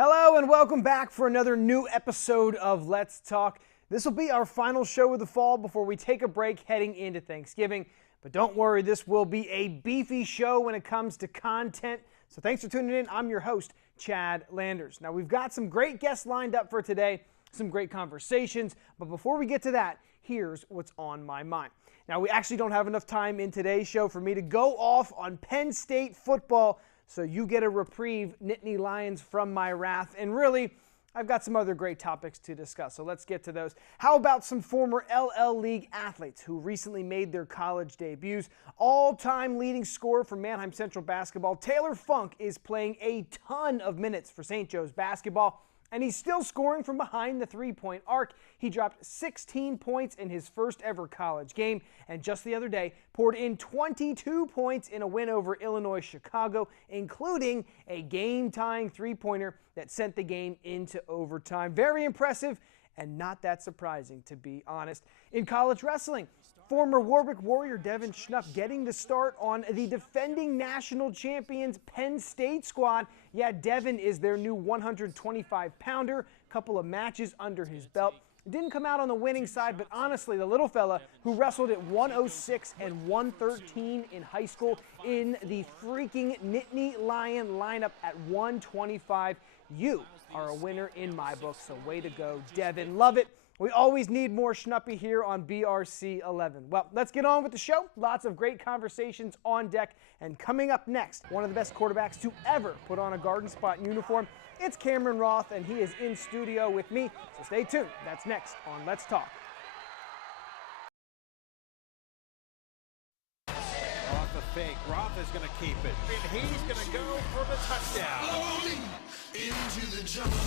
Hello and welcome back for another new episode of Let's Talk. This will be our final show of the fall before we take a break heading into Thanksgiving. But don't worry, this will be a beefy show when it comes to content. So thanks for tuning in. I'm your host, Chad Landers. Now we've got some great guests lined up for today, some great conversations. But before we get to that, here's what's on my mind. Now we actually don't have enough time in today's show for me to go off on Penn State football. So you get a reprieve, Nittany Lions, from my wrath. And really, I've got some other great topics to discuss, so let's get to those. How about some former LL League athletes who recently made their college debuts? All-time leading scorer for Manheim Central basketball, Taylor Funk, is playing a ton of minutes for St. Joe's basketball, and he's still scoring from behind the three-point arc. He dropped 16 points in his first ever college game, and just the other day poured in 22 points in a win over Illinois Chicago, including a game-tying three-pointer that sent the game into overtime. Very impressive and not that surprising, to be honest. In college wrestling, former Warwick Warrior Devin Schnupp getting the start on the defending national champions Penn State squad. Yeah, Devin is their new 125-pounder, couple of matches under his belt. Didn't come out on the winning side, but honestly, the little fella who wrestled at 106 and 113 in high school in the freaking Nittany Lion lineup at 125, you are a winner in my book, so way to go, Devin. Love it. We always need more Schnuppy here on BRC 11. Well, let's get on with the show. Lots of great conversations on deck. And coming up next, one of the best quarterbacks to ever put on a Garden Spot uniform. It's Cameron Roth, and he is in studio with me. So stay tuned. That's next on Let's Talk. Off the fake. Roth is going to keep it. And he's going to go for the touchdown. Rolling into the jungle.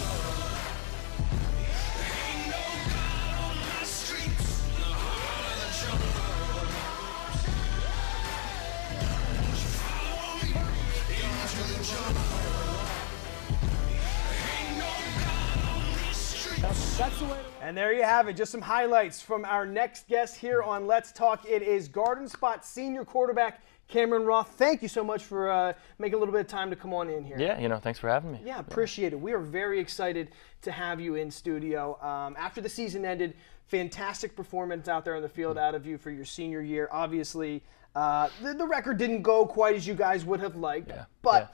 And there you have it, just some highlights from our next guest here on Let's Talk. It is Garden Spot senior quarterback Cameron Roth. Thank you so much for making a little bit of time to come on in here. Yeah, thanks for having me. Yeah, appreciate it. We are very excited to have you in studio. After the season ended, fantastic performance out there on the field out of you for your senior year. Obviously, the record didn't go quite as you guys would have liked, but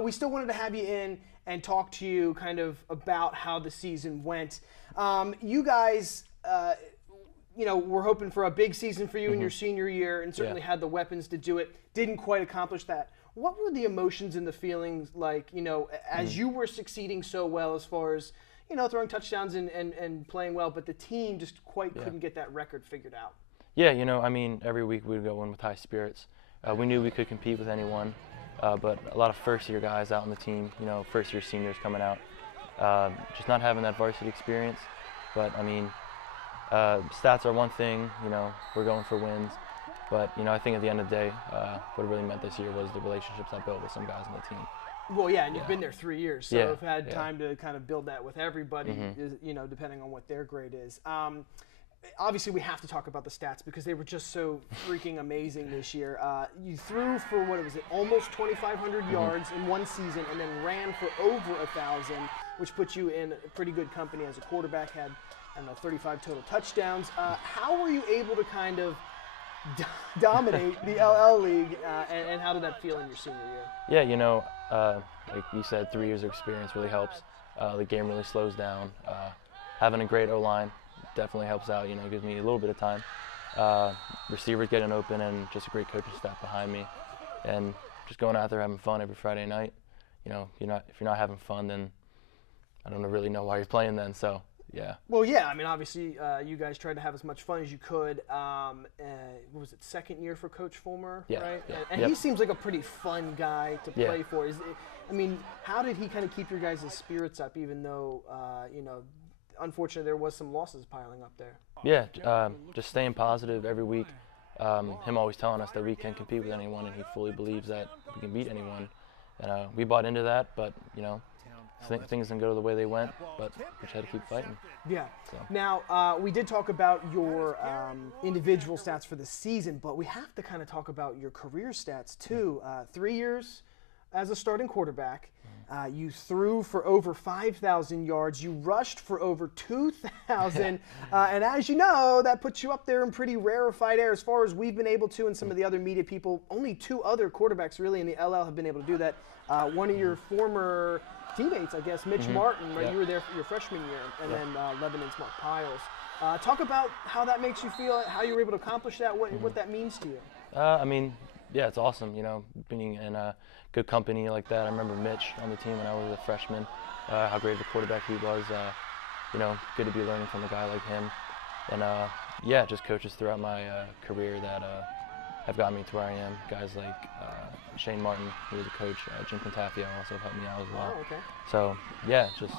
we still wanted to have you in and talk to you kind of about how the season went. You guys, we're hoping for a big season for you in your senior year, and certainly had the weapons to do it. Didn't quite accomplish that. What were the emotions and the feelings like, as you were succeeding so well as far as, throwing touchdowns and playing well, but the team just quite couldn't get that record figured out? Yeah, every week we'd go in with high spirits. We knew we could compete with anyone, but a lot of first-year guys out on the team, first-year seniors coming out, just not having that varsity experience. But, stats are one thing, we're going for wins. But, I think at the end of the day, what it really meant this year was the relationships I built with some guys on the team. Well, yeah, and you've been there 3 years, so you've had time to kind of build that with everybody, depending on what their grade is. Obviously, we have to talk about the stats because they were just so freaking amazing this year. You threw for, almost 2,500 yards in one season and then ran for over 1,000, which puts you in pretty good company as a quarterback, had 35 total touchdowns. How were you able to kind of dominate the LL League, and how did that feel in your senior year? Yeah, like you said, 3 years of experience really helps. The game really slows down. Having a great O-line definitely helps out, gives me a little bit of time. Receivers getting open and just a great coaching staff behind me. And just going out there having fun every Friday night. If you're not having fun, then I don't really know why you're playing then, so yeah. Well, yeah, obviously you guys tried to have as much fun as you could. What was it, second year for Coach Fulmer, right? Yeah. And he seems like a pretty fun guy to play for. How did he kind of keep your guys' spirits up, even though, unfortunately there was some losses piling up there? Yeah, just staying positive every week. Him always telling us that we can compete with anyone, and he fully believes that we can beat anyone. And we bought into that, but, things didn't go the way they went, but we just had to keep fighting. Yeah. So. Now, we did talk about your individual stats for the season, but we have to kind of talk about your career stats too. 3 years as a starting quarterback, You threw for over 5,000 yards. You rushed for over 2,000. And as you know, that puts you up there in pretty rarefied air. As far as we've been able to, and some of the other media people, only 2 other quarterbacks really in the LL have been able to do that. One of your former teammates, I guess, Mitch Martin, right? Yep. You were there for your freshman year, and then Lebanon's Mark Piles. Talk about how that makes you feel, how you were able to accomplish that, what that means to you. I mean, yeah, it's awesome, you know, being in a good company like that. I remember Mitch on the team when I was a freshman, how great of a quarterback he was. You know, good to be learning from a guy like him. And yeah, just coaches throughout my career that have gotten me to where I am. Guys like Shane Martin, who was a coach, Jim Contafio also helped me out as well. Oh, okay. So yeah, just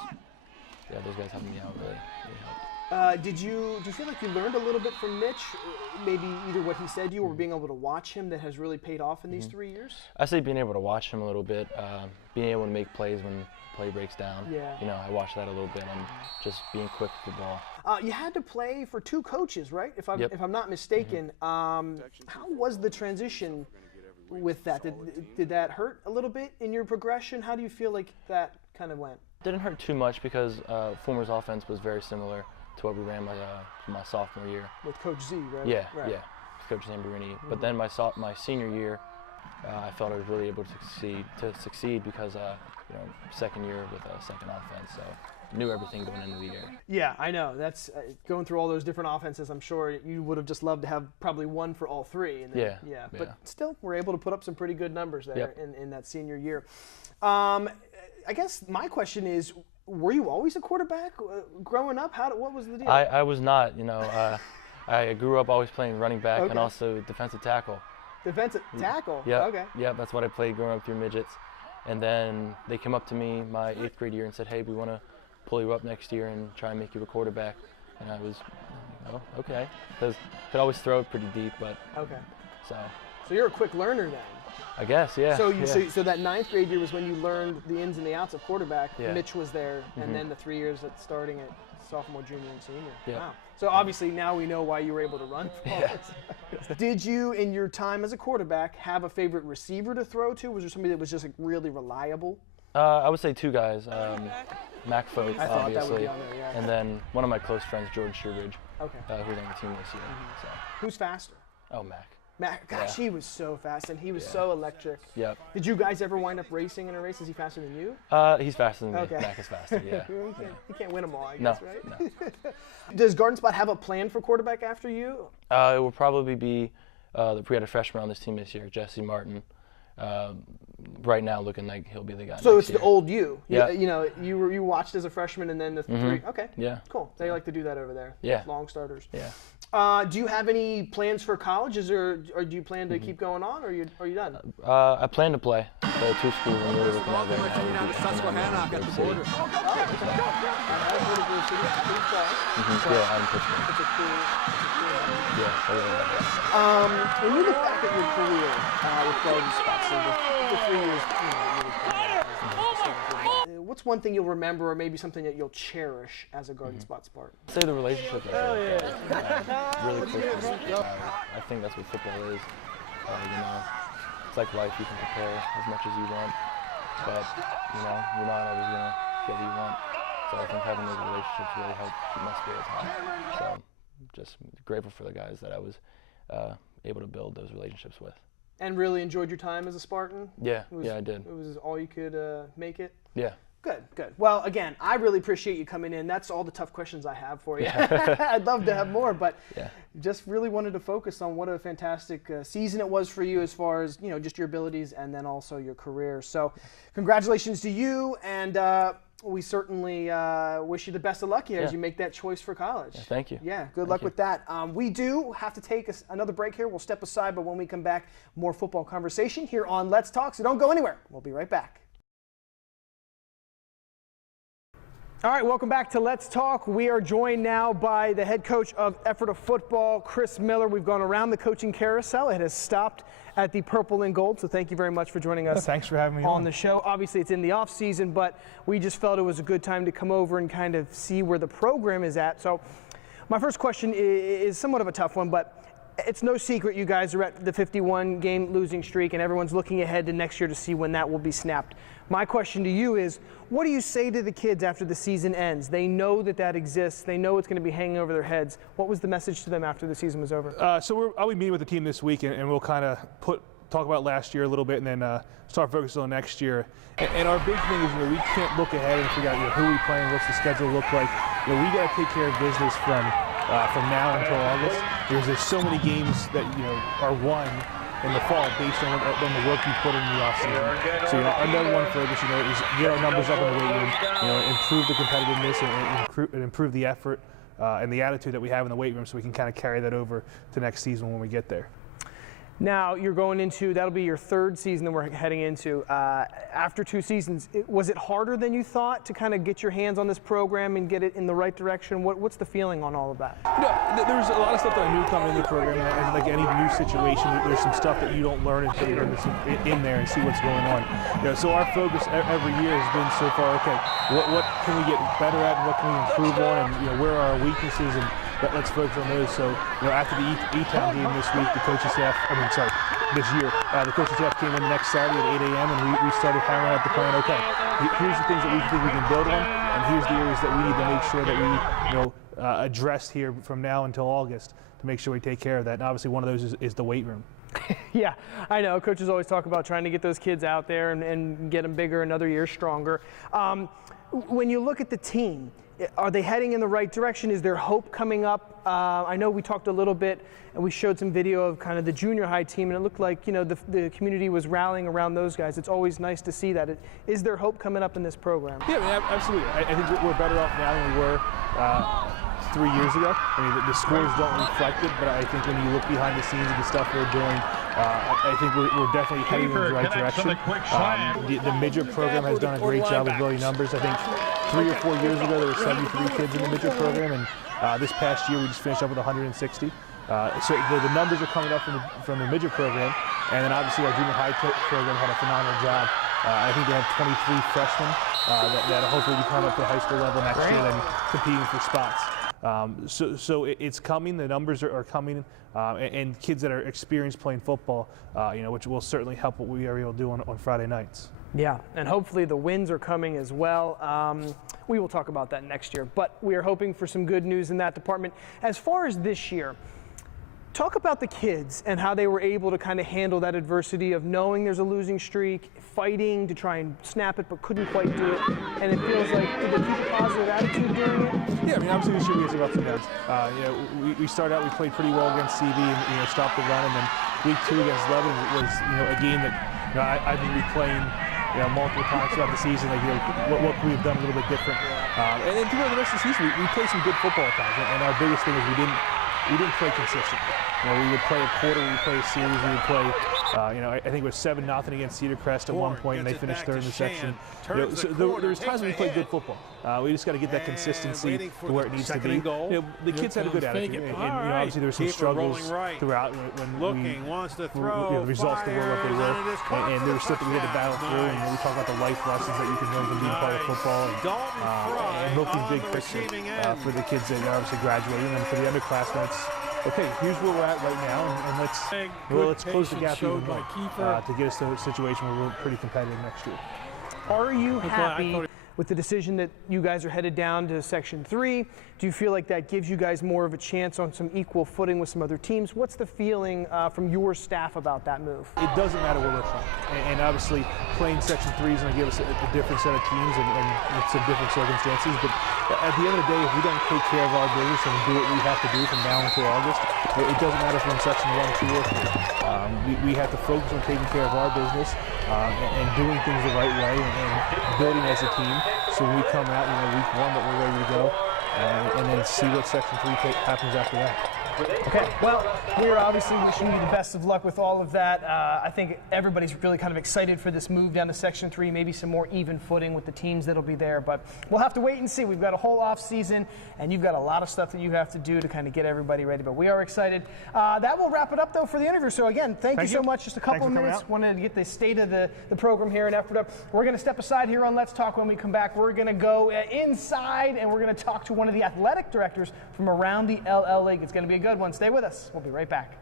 those guys helping me out really helped. Do you feel like you learned a little bit from Mitch? Maybe either what he said to you or being able to watch him that has really paid off in these 3 years? I say being able to watch him a little bit, being able to make plays when play breaks down. Yeah. You know, I watched that a little bit and just being quick with the ball. You had to play for 2 coaches, right? If I'm not mistaken. How was the transition with that? Did that hurt a little bit in your progression? How do you feel like that kind of went? Didn't hurt too much because Fulmer's offense was very similar to what we ran my sophomore year. With Coach Z, right? Yeah, right. yeah, Coach Zambarini. But then my senior year, I felt I was really able to succeed because you know, second year with a second offense, so knew everything going into the year. Yeah, I know. That's going through all those different offenses. I'm sure you would have just loved to have probably one for all 3. And then, yeah. But still, we're able to put up some pretty good numbers there in that senior year. I guess my question is, were you always a quarterback growing up? What was the deal? I was not. You know, I grew up always playing running back and also defensive tackle. Defensive tackle? Yeah. Okay. Yeah, that's what I played growing up through midgets. And then they came up to me my 8th grade year and said, hey, we want to pull you up next year and try and make you a quarterback. And I was, oh, okay. Because I could always throw it pretty deep, but. Okay. So you're a quick learner then? I guess, yeah. So that 9th grade year was when you learned the ins and the outs of quarterback. Yeah. Mitch was there, and then the 3 years starting at sophomore, junior, and senior. Yeah. Wow. So obviously now we know why you were able to run. Did you, in your time as a quarterback, have a favorite receiver to throw to? Was there somebody that was just like really reliable? I would say 2 guys. Mac Folk, I thought obviously, that would be on there, yeah. and then one of my close friends, George Shearbridge, Okay. who's on the team this year. So. Who's faster? Oh, Mac. Mac, gosh, he was so fast, and he was so electric. Yep. Did you guys ever wind up racing in a race? Is he faster than you? He's faster than me. Okay. Mac is faster, yeah. You can't win them all, I No, guess, right? no. Does Garden Spot have a plan for quarterback after you? It will probably be, we had a freshman on this team this year, Jesse Martin. Right now, looking like he'll be the guy. So next it's year. the old you. Yeah. You know, you watched as a freshman, and then the 3. Okay. Yeah. Cool. They like to do that over there. Yeah. Long starters. Yeah. Do you have any plans for college? Or do you plan to keep going on, or are you done? I plan to play. The 2 schools I'm really looking at right Coming down to Susquehanna at the border. Yeah, I'm pushing. It's a cool. Yeah, I really like that. When you look back at your career with Garden Spot, so the 3 years, what's one thing you'll remember, or maybe something that you'll cherish as a Garden Spot Spartan? Say the relationship. Really close. I think that's what football is. You know, it's like life. You can prepare as much as you want, but you know, you're not always gonna get what you want. So I think having those relationships really help keep my spirits high. So just grateful for the guys that I was able to build those relationships with. And really enjoyed your time as a Spartan? Yeah, yeah, I did. It was all you could make it? Yeah. Good, good. Well, again, I really appreciate you coming in. That's all the tough questions I have for you. I'd love to have more, but just really wanted to focus on what a fantastic season it was for you as far as, you know, just your abilities and then also your career. So congratulations to you, and we certainly wish you the best of luck here as you make that choice for college. Yeah, thank you. Yeah, good luck with that. We do have to take another break here. We'll step aside, but when we come back, more football conversation here on Let's Talk, so don't go anywhere. We'll be right back. All right, welcome back to Let's Talk. We are joined now by the head coach of Ephrata Football, Chris Miller. We've gone around the coaching carousel. It has stopped at the purple and gold, so thank you very much for joining us. Thanks for having me on the show. Obviously, it's in the off season, but we just felt it was a good time to come over and kind of see where the program is at. So my first question is somewhat of a tough one, but it's no secret you guys are at the 51-game losing streak, and everyone's looking ahead to next year to see when that will be snapped. My question to you is, what do you say to the kids after the season ends? They know that exists. They know it's going to be hanging over their heads. What was the message to them after the season was over? I'll be meeting with the team this week, and we'll kind of talk about last year a little bit, and then start focusing on next year. And our big thing is, we can't look ahead and figure out who we playing, what's the schedule look like. We got to take care of business from now until August. There's so many games that are won in the fall based on the work you put in the offseason. So our number one focus, is get our numbers up in the weight room, improve the competitiveness and improve the effort and the attitude that we have in the weight room, so we can kind of carry that over to next season when we get there. Now you're going into, that'll be your third season that we're heading into. After 2 seasons, was it harder than you thought to kind of get your hands on this program and get it in the right direction? What's the feeling on all of that? There's a lot of stuff that I knew coming into the program, and like any new situation, there's some stuff that you don't learn until you're in there and see what's going on. So our focus every year has been so far, okay, what can we get better at, and what can we improve on, and where are our weaknesses, and let's focus on those. So, after the E-Town game this week, this year, the coaching staff came in the next Saturday at 8 a.m. and we started hammering out the plan. Okay, here's the things that we think we can build on, and here's the areas that we need to make sure that we, address here from now until August to make sure we take care of that. And obviously, one of those is the weight room. Yeah, I know. Coaches always talk about trying to get those kids out there and get them bigger, another year stronger. When you look at the team, are they heading in the right direction? Is there hope coming up? I know we talked a little bit and we showed some video of kind of the junior high team, and it looked like the community was rallying around those guys. It's always nice to see that. Is there hope coming up in this program? Yeah, absolutely. I think we're better off now than we were 3 years ago. The scores don't reflect it, but I think when you look behind the scenes of the stuff we're doing, I think we're definitely heading in the right direction. The midget program has done a great job of building numbers. I think 3 or 4 years ago there were 73 kids in the midget program, and this past year we just finished up with 160. So the numbers are coming up from the midget program, and then obviously our junior high program had a phenomenal job. I think they have 23 freshmen that hopefully will come up to high school level next year and competing for spots. So it's coming. The numbers are coming, and kids that are experienced playing football, which will certainly help what we are able to do on Friday nights. Yeah, and hopefully the wins are coming as well. We will talk about that next year, but we are hoping for some good news in that department. As far as this year, talk about the kids and how they were able to kind of handle that adversity of knowing there's a losing streak, fighting to try and snap it but couldn't quite do it. And it feels like, did they keep a positive attitude during it? Yeah, obviously this year we had some ups and downs. We started out, we played pretty well against CV and stopped the run, and then week 2 against Lebanon was a game that I've been replaying multiple times throughout the season. What could we have done a little bit different? And then throughout the rest of the season, we played some good football at times, and our biggest thing is we didn't play consistently. We would play a quarter, we would play a series, we would play, I think it was 7-0 against Cedar Crest at one point, and they finished third in the section. So there was times when we played good football. We just got to get that consistency to where it needs to be. The kids had a good attitude, and obviously there were some struggles throughout when the results were what they were, and there was stuff that we had to battle through, and we talk about the life lessons that you can learn from being part of football, and looking big picture for the kids that are obviously graduating, and for the underclassmen, okay, here's where we're at right now, and let's close the gap even more to get us to a situation where we're pretty competitive next year. Are you happy with the decision that you guys are headed down to Section 3? Do you feel like that gives you guys more of a chance on some equal footing with some other teams? What's the feeling from your staff about that move? It doesn't matter where we're from. And obviously playing Section 3 is going to give us a different set of teams and some different circumstances. But at the end of the day, if we don't take care of our business and do what we have to do from now until August, it doesn't matter if we're in Section 1, 2, or 3. We have to focus on taking care of our business and doing things the right way and building as a team. So when we come out, week 1, that we're ready to go, and then see what Section 3 happens after that. Okay, well, we are obviously wishing you the best of luck with all of that. I think everybody's really kind of excited for this move down to Section 3, maybe some more even footing with the teams that'll be there, but we'll have to wait and see. We've got a whole off season, and you've got a lot of stuff that you have to do to kind of get everybody ready, but we are excited. That will wrap it up, though, for the interview. So, again, thank you so much. Just a couple of minutes. Wanted to get the state of the program here and effort up. We're going to step aside here on Let's Talk. When we come back, we're going to go inside, and we're going to talk to one of the athletic directors from around the LL League. It's going to be a good good one. Stay with us. We'll be right back.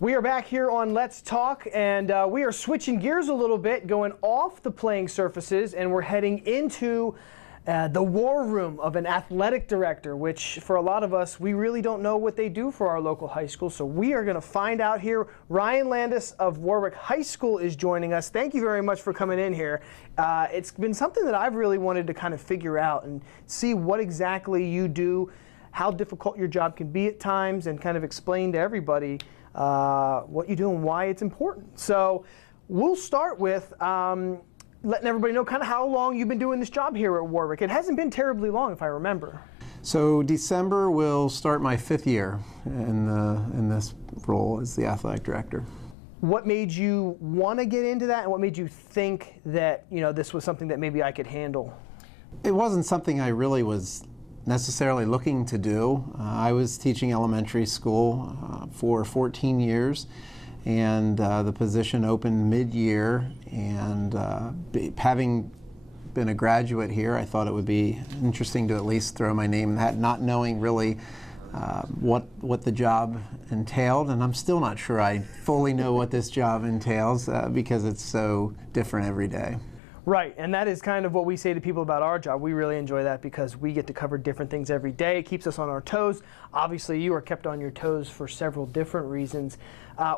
We are back here on Let's Talk, and we are switching gears a little bit, going off the playing surfaces, and we're heading into the war room of an athletic director, which for a lot of us, we really don't know what they do for our local high school. So we are going to find out here. Ryan Landis of Warwick High School is joining us. Thank you very much for coming in here. It's been something that I've really wanted to kind of figure out and see what exactly you do, how difficult your job can be at times, and kind of explain to everybody what you do and why it's important. So we'll start with letting everybody know kind of how long you've been doing this job here at Warwick. It hasn't been terribly long, if I remember. So December will start my 5th year in this role as the athletic director. What made you want to get into that, and what made you think that this was something that maybe I could handle? It wasn't something I really was necessarily looking to do. I was teaching elementary school for 14 years, and the position opened mid-year, and having been a graduate here, I thought it would be interesting to at least throw my name in that, not knowing really what the job entailed, and I'm still not sure I fully know what this job entails because it's so different every day. Right, and that is kind of what we say to people about our job. We really enjoy that because we get to cover different things every day. It keeps us on our toes. Obviously, you are kept on your toes for several different reasons.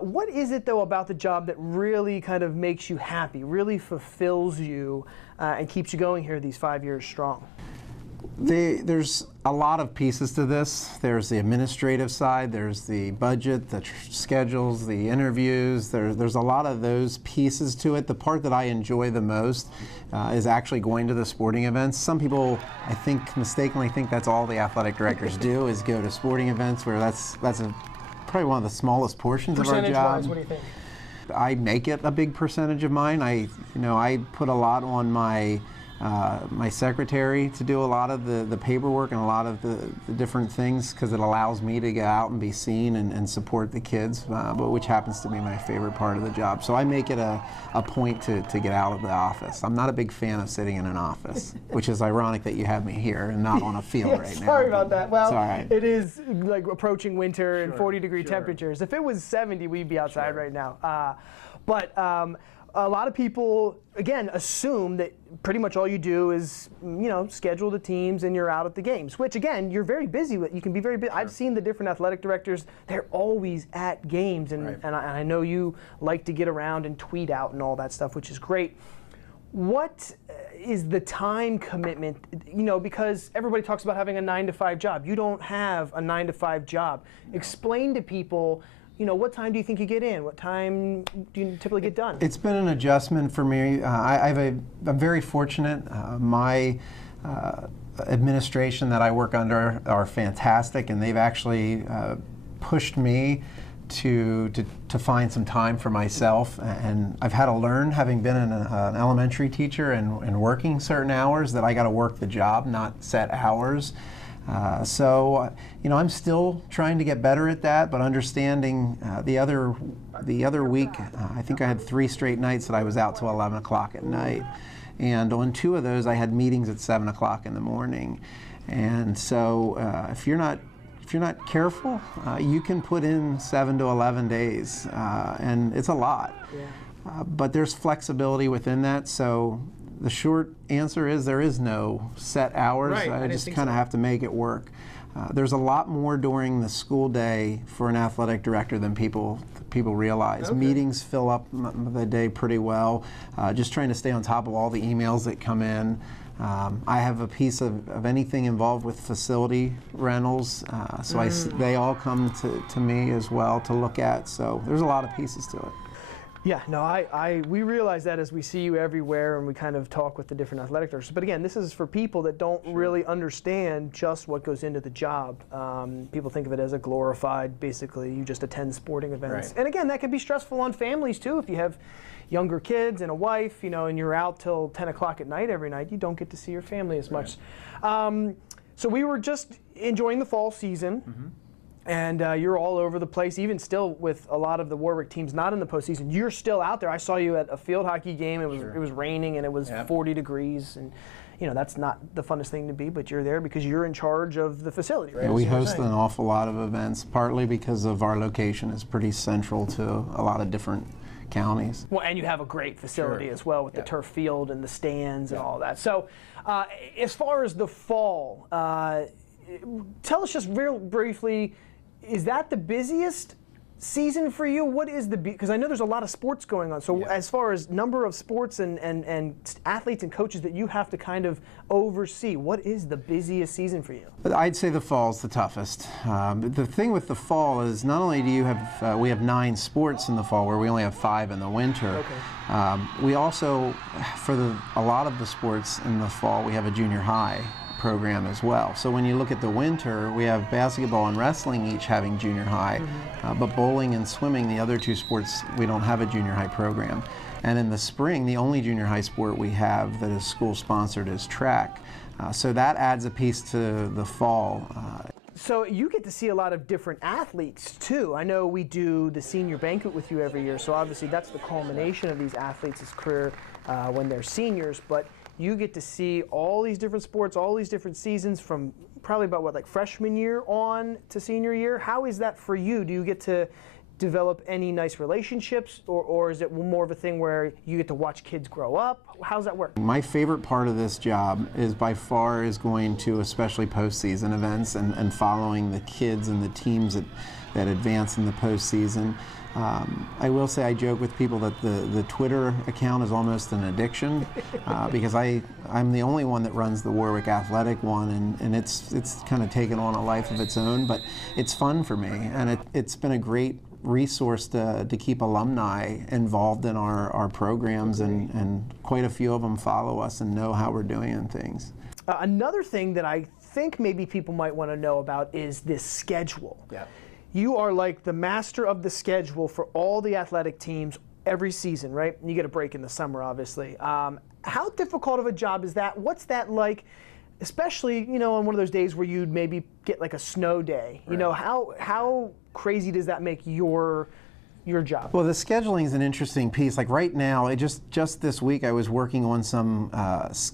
What is it, though, about the job that really kind of makes you happy, really fulfills you, and keeps you going here these 5 years strong? There's a lot of pieces to this. There's the administrative side, there's the budget, the schedules, the interviews. There's a lot of those pieces to it. The part that I enjoy the most is actually going to the sporting events. Some people, I think, mistakenly think that's all the athletic directors do is go to sporting events, where that's probably one of the smallest portions of our job. Percentage-wise, what do you think? I make it a big percentage of mine. I put a lot on my secretary to do a lot of the paperwork and a lot of the different things, because it allows me to go out and be seen and support the kids, but which happens to be my favorite part of the job. So I make it a point to get out of the office. I'm not a big fan of sitting in an office, which is ironic that you have me here and not on a field right now. Sorry about that. Well, right. It is like approaching winter and 40-degree temperatures. If it was 70, we'd be outside right now. But a lot of people, again, assume that pretty much all you do is, schedule the teams and you're out at the games, which, again, you're very busy with. You can be very busy. Sure. I've seen the different athletic directors. They're always at games, and, and I know you like to get around and tweet out and all that stuff, which is great. What is the time commitment, because everybody talks about having a 9-to-5 job. You don't have a 9-to-5 job. No. Explain to people, what time do you think you get in? What time do you typically get done? It's been an adjustment for me. I'm very fortunate. My administration that I work under are fantastic, and they've actually pushed me to find some time for myself. And I've had to learn, having been an elementary teacher and working certain hours, that I got to work the job, not set hours. So I'm still trying to get better at that, but understanding the other week, I think I had 3 straight nights that I was out till 11 o'clock at night. And on 2 of those, I had meetings at 7 o'clock in the morning. And so if you're not careful, you can put in 7 to 11 days, and it's a lot. Yeah. But there's flexibility within that. So the short answer is there is no set hours. Right. I just kind of have to make it work. There's a lot more during the school day for an athletic director than people realize. Okay. Meetings fill up the day pretty well. Just trying to stay on top of all the emails that come in. I have a piece of anything involved with facility rentals, so they all come to me as well to look at. So there's a lot of pieces to it. Yeah, no, we realize that as we see you everywhere and we kind of talk with the different athletic directors. But again, this is for people that don't really understand just what goes into the job. People think of it as a glorified, basically, you just attend sporting events. Right. And again, that can be stressful on families too. If you have younger kids and a wife, and you're out till 10 o'clock at night every night, you don't get to see your family as much. So we were just enjoying the fall season. Mm-hmm. And you're all over the place, even still with a lot of the Warwick teams not in the postseason. You're still out there. I saw you at a field hockey game. It was raining and it was 40 degrees, and that's not the funnest thing to be, but you're there because you're in charge of the facility, right? Yeah, we host an awful lot of events, partly because of our location is pretty central to a lot of different counties. Well, and you have a great facility as well with the turf field and the stands and all that. So, as far as the fall, tell us just real briefly, is that the busiest season for you? What is because I know there's a lot of sports going on. So as far as number of sports and athletes and coaches that you have to kind of oversee, what is the busiest season for you? I'd say the fall's the toughest. The thing with the fall is not only do you have, we have 9 sports in the fall where we only have 5 in the winter. Okay. We also, for a lot of the sports in the fall, we have a junior high program as well. So when you look at the winter, we have basketball and wrestling each having junior high, but bowling and swimming, the other 2 sports, we don't have a junior high program. And in the spring, the only junior high sport we have that is school sponsored is track. So that adds a piece to the fall. So you get to see a lot of different athletes too. I know we do the senior banquet with you every year, so obviously that's the culmination of these athletes' career when they're seniors, but you get to see all these different sports, all these different seasons from probably about what, like freshman year on to senior year. How is that for you? Do you get to develop any nice relationships, or is it more of a thing where you get to watch kids grow up? How does that work? My favorite part of this job is by far is going to especially postseason events and following the kids and the teams that advance in the postseason. I will say I joke with people that the Twitter account is almost an addiction because I'm the only one that runs the Warwick Athletic one, and it's kind of taken on a life of its own, but it's fun for me, and it's been a great resource to keep alumni involved in our programs, and quite a few of them follow us and know how we're doing things. Another thing that I think maybe people might want to know about is this schedule. Yeah. You are like the master of the schedule for all the athletic teams every season, right? You get a break in the summer, obviously. How difficult of a job is that? What's that like, especially, on one of those days where you'd maybe get like a snow day? Right. How crazy does that make your job? Well, the scheduling is an interesting piece. Like right now, just this week, I was working on some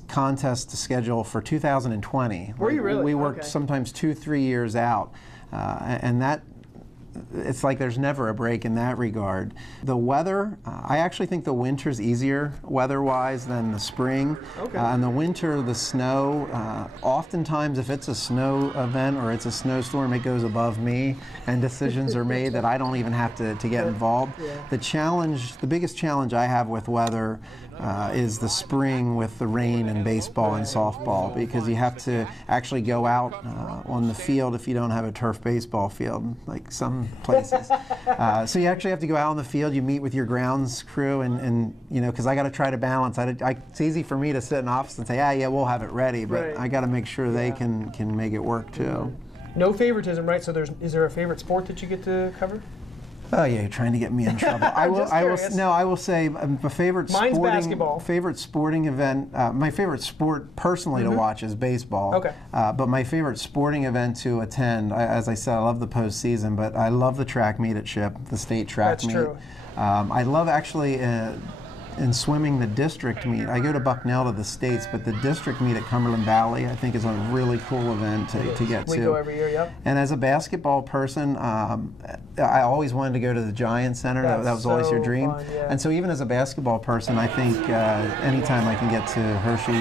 contests to schedule for 2020. Were you really? We worked sometimes 2-3 years out, and that. It's like there's never a break in that regard. The weather, I actually think the winter's easier weather-wise than the spring. Okay. In the winter, the snow, oftentimes if it's a snow event or it's a snowstorm, it goes above me and decisions are made that I don't even have to get involved. Yeah. The biggest challenge I have with weather is the spring with the rain and baseball and softball, because you have to actually go out on the field if you don't have a turf baseball field, like some places. So you actually have to go out on the field, you meet with your grounds crew, and because I got to try to balance. It's easy for me to sit in the office and say, yeah, we'll have it ready, but I got to make sure they can make it work too. No favoritism, right? So is there a favorite sport that you get to cover? Oh yeah, you're trying to get me in trouble. I will say my favorite sporting event. My favorite sport personally to watch is baseball. Okay. But my favorite sporting event to attend, as I said, I love the postseason, but I love the track meet at SHIP, the state track meet. That's true. I love actually in swimming the district meet. I go to Bucknell to the States, but the district meet at Cumberland Valley I think is a really cool event to get to. We go every year, yep. And as a basketball person, I always wanted to go to the Giant Center. That was always your dream. Fun, yeah. And so even as a basketball person, I think anytime I can get to Hershey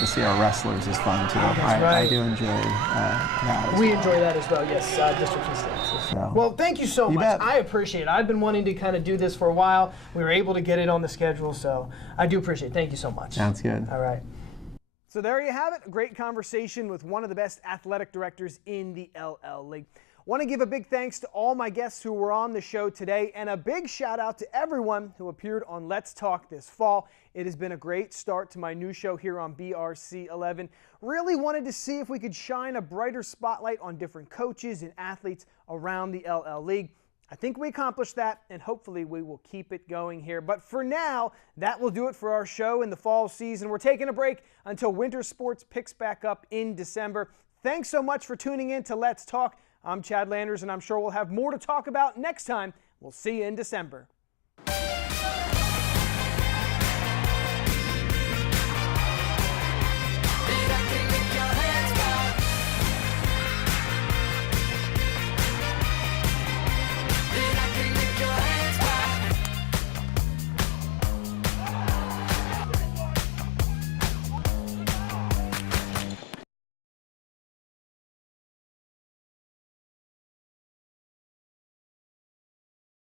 to see our wrestlers is fun too. I do enjoy that. We enjoy that as well, yes, district and states. So. Well, thank you so much. Bet. I appreciate it. I've been wanting to kind of do this for a while. We were able to get it on the schedule, so I do appreciate it. Thank you so much. Sounds good. All right. So there you have it, a great conversation with one of the best athletic directors in the LL League. Want to give a big thanks to all my guests who were on the show today, and a big shout out to everyone who appeared on Let's Talk this fall. It has been a great start to my new show here on BRC 11. Really wanted to see if we could shine a brighter spotlight on different coaches and athletes around the LL League. I think we accomplished that, and hopefully we will keep it going here. But for now, that will do it for our show in the fall season. We're taking a break until winter sports picks back up in December. Thanks so much for tuning in to Let's Talk. I'm Chad Landers, and I'm sure we'll have more to talk about next time. We'll see you in December.